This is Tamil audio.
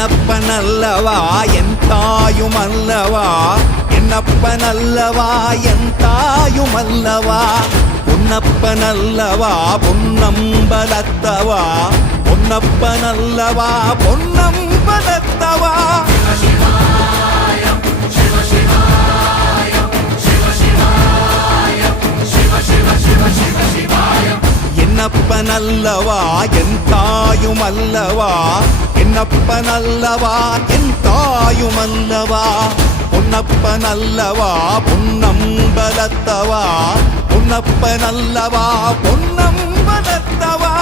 என்னப்பனல்லவா என் தாயுமல்லவா, என்னப்பனல்லவா என் தாயுமல்லவா, பொன்னப்பனல்லவா பொன்னம்பலத்தவா, பொன்னப்பனல்லவா பொன்னம்பலத்தவா. என்னப்பனல்லவா என் தாயுமல்லவா, என்னப்பனல்லவா என் தாயுமல்லவா, பொன்னப்பனல்லவா பொன்னம்பலத்தவா, பொன்னப்பனல்லவா பொன்னம்பலத்தவா.